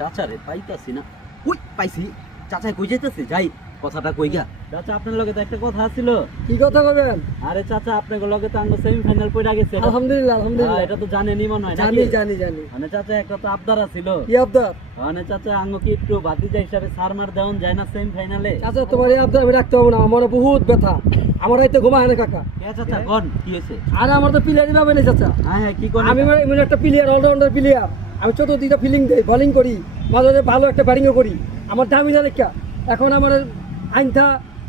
চাচারে পাইতাছি না। ওই পাইছি, চাচা কই যাইতেছে, যাই কথাটা কই গা। চাচা আপনার লগে তো একটা কথা ছিল। কি কথা বলবেন? আরে চাচা আপনার লগে তো আমরা সেমিফাইনাল পড়া গেছে। আলহামদুলিল্লাহ আলহামদুলিল্লাহ। এটা তো জানেনই মনে হয়। জানি জানি জানি। মানে চাচা একটা তো আবদার ছিল। কি আবদার? মানে চাচা আঙ্গ কি একটু ভাতিজা হিসাবে সারমার দেওয়ান যায় না সেমিফাইনালে? চাচা তোমার এই আবদার আমি রাখতে হবে না, আমার মনে বহুত ব্যথা, আমার রাইতে ঘুমা হয় না কাকা। কে চাচা কোন কি হয়েছে? আরে আমার তো প্লেয়ারই পাবে না চাচা। হ্যাঁ হ্যাঁ, কি কোন? আমি মানে একটা প্লেয়ার, অলরাউন্ডার প্লেয়ার। আমি চতুর্দিকে ফিলিং দেই, বোলিং করি, মাঝে মাঝে ভালো একটা ব্যাটিংও করি। আমার দামি না লেখা। এখন আমার আইনথা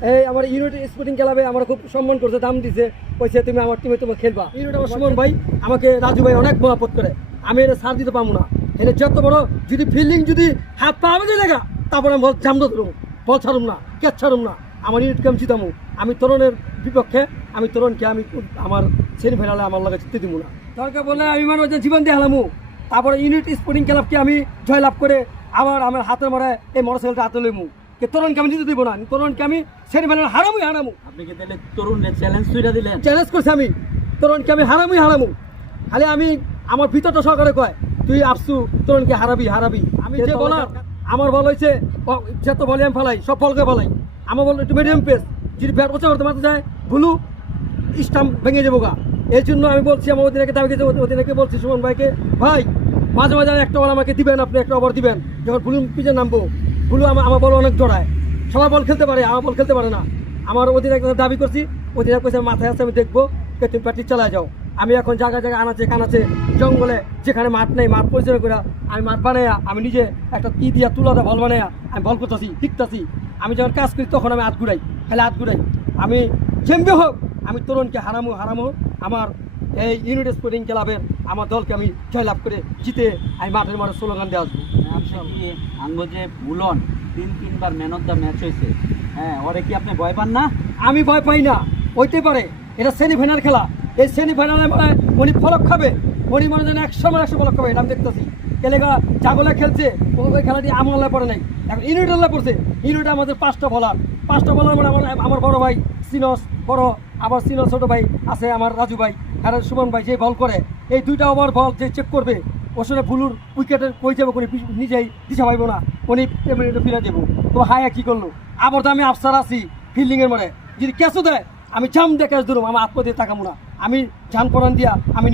এই আমার ইউনিট স্পোর্টিং ক্লাবে আমার খুব সম্মান করছে, দাম দিছে, কইছে তুমি আমার টিমে তোমার খেলবা। ইউনিট আমার সুমন ভাই, আমাকে রাজু ভাই অনেক মহাপত করে। আমি এটা সার দিতে পারবো না। এটা যত বড় যদি ফিল্ডিং যদি হাত পা আমি দেখা, তারপরে আমি বল জাম ধরুম, বল ছাড়ুম না, ক্যাচ ছাড়ুম না, আমার ইউনিটকে আমি জিতামু। আমি তরুণের বিপক্ষে, আমি তরুণকে আমি আমার সেমিফাইনালে আমার লগে জিততে দিব না। দরকার বলে আমি মানে যে জীবন দিয়ে হালামু, তারপরে ইউনিট স্পোর্টিং ক্লাবকে আমি জয়লাভ করে আবার আমার হাতের মারে এই মোটরসাইকেলটা হাতে লইমু। তরুণকে আমি জিতে দিব না, তরুণকে আমি সেমিফাইনালে হারামু। আপনি কি তাহলে তরুণের চ্যালেঞ্জ তুইরা দিলেন? চ্যালেঞ্জ করছি আমি, তরুণকে আমি হারামু। খালি আমি আমার ভিতরটা সহকারে কয় তুই আপসু তরুণকে হারাবি। আমি যে বলার, আমার বল হয়েছে যত বলে আমি ফেলাই, সব ফলকে ফেলাই। আমার বল একটু মিডিয়াম পেস, যদি ব্যাট ওচা করতে মারতে যায় ভুলু স্টাম্প ভেঙে যাবো গা। এই জন্য আমি বলছি আমার ওদিনকে দাবি গেছে, ওদিনকে বলছি সুমন ভাইকে, ভাই মাঝে মাঝে একটা ওভার আমাকে দিবেন, আপনি একটা ওভার দিবেন। যখন ভুলু পিছনে নামবো, ভুলু আমার বল অনেক জড়ায়, সবাই বল খেলতে পারে, আমার বল খেলতে পারে না। আমার ওদিন একটা দাবি করছি, ওদিন কইছে মাথায় আছে, আমি দেখবো তুমি প্র্যাকটিস চালায় যাও। আমি এখন জায়গায় আনাচে কানাচে জঙ্গলে যেখানে মাঠ নেই, মাঠ পরিচালনা করে আমি মাঠ বানাইয়া, আমি নিজে একটা ই দিয়া তুলাতে বল বানাইয়া আমি বল করতেছি, শিখতেছি। আমি যখন কাজ করি তখন আমি হাত ঘুরাই, খালি হাত ঘুরাই। আমি চ্যাম্পিয়ন হোক, আমি তরুণকে হারামু। আমার এই ইউনিট স্পোর্টিং ক্লাবের আমার দলকে আমি জয়লাভ করে জিতে আমি মাঠে স্লোগান দিয়ে আসবো। আপনি কি আঙ্গ যে বুলন 3-3বার ম্যান অফ দ্য ম্যাচ হয়েছে, হ্যাঁ ওরে কি আপনি ভয় পান না? আমি ভয় পাই না, হইতে পারে এটা সেমিফাইনাল খেলা। এই সেমিফাইনালে মানে উনি ফলক খাবে, উনি মনে যেন 100 ফলক খাবে, এটা আমি দেখতেছি। কেলেগা জাগলে খেলছে, ওই খেলাটি আমলে পড়ে নাই, এখন ইউনিটে পড়ছে। ইউনিটে আমাদের 5টা বলার মানে আমার বড় ভাই সিনস বড়, আবার সিনস ছোটো ভাই আছে আমার রাজু ভাই, আর সুমন ভাই যে বল করে, এই 2টা ওভার বল যে চেক করবে, ওর সঙ্গে ভুলুর উইকেটে কই যাবো, উনি নিজেই দিশা পাইব না, উনি ফিরে দেবো। তো হায়া কি করলো, আবার তো আমি আফসার আছি ফিল্ডিংয়ের মরে, যদি ক্যাচও দেয় আমি জাম দিয়ে ক্যাচ ধরুম, আমার আত্ম দিয়ে তাকাবো না। আমি জান পরান দিয়া আমি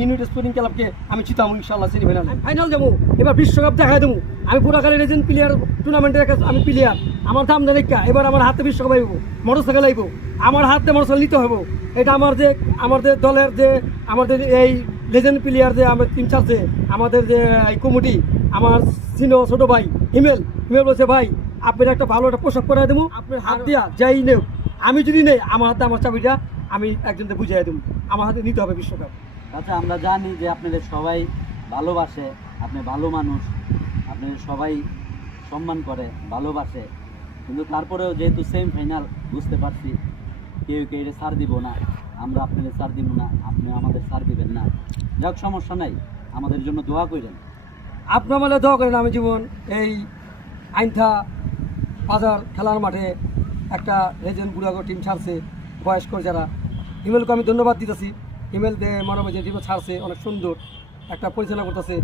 ইউনিট স্পোর্টিং ক্লাবকে আমি জিতামু ইনশাল্লাহ সেমিফাইনাল ফাইনাল যাবো। এবার বিশ্বকাপ দেখাই দেবো। আমি পুরাকালে রেজেন্ট প্লেয়ার, টুর্নামেন্টের আমি প্লেয়ার, আমার দাম দেখা। এবার আমার হাতে বিশ্বকাপ আইব, মোটরসাইকেল আইব, আমার হাতে মোটরসাইকেল নিতে হবে। এটা আমাদের দলের যে আমাদের এই লেজেন্ড প্লেয়ার যে আমার টিম চাচ্ছে, আমাদের যে এই কমিটি, আমার ছোটো ভাই হিমেল বলছে, ভাই আপনার একটা ভালো একটা পোশাক পরে দেবো, আপনার হাত দিয়া যাই নেও, আমি যদি নেই আমার হাতে আমার চাবিটা আমি একজনকে বুঝিয়ে দেবো, আমার হাতে নিতে হবে বিশ্বকাপ। আচ্ছা, আমরা জানি যে আপনাদের সবাই ভালোবাসে, আপনি ভালো মানুষ, আপনাদের সবাই সম্মান করে, ভালোবাসে, কিন্তু তারপরেও যেহেতু সেমিফাইনাল বুঝতে পারছি কেউ এটা ছাড় দিব না, আমরা আপনাদের ছাড় দিব না, আপনি আমাদের ছাড় দিবেন না। যাক, সমস্যা নাই, আমাদের জন্য দোয়া করেন। আপনার মানে দোয়া করেন। আমি জীবন এই আইনথা বাজার খেলার মাঠে একটা লেজেন্ড বুড়াগো টিম ছাড়ছে, বয়স্ক যারা, হিমেলকে আমি ধন্যবাদ দিতেছি। হিমেল দে মানব যে টিমও ছাড়ছে, অনেক সুন্দর একটা পরিচালনা করতেছে।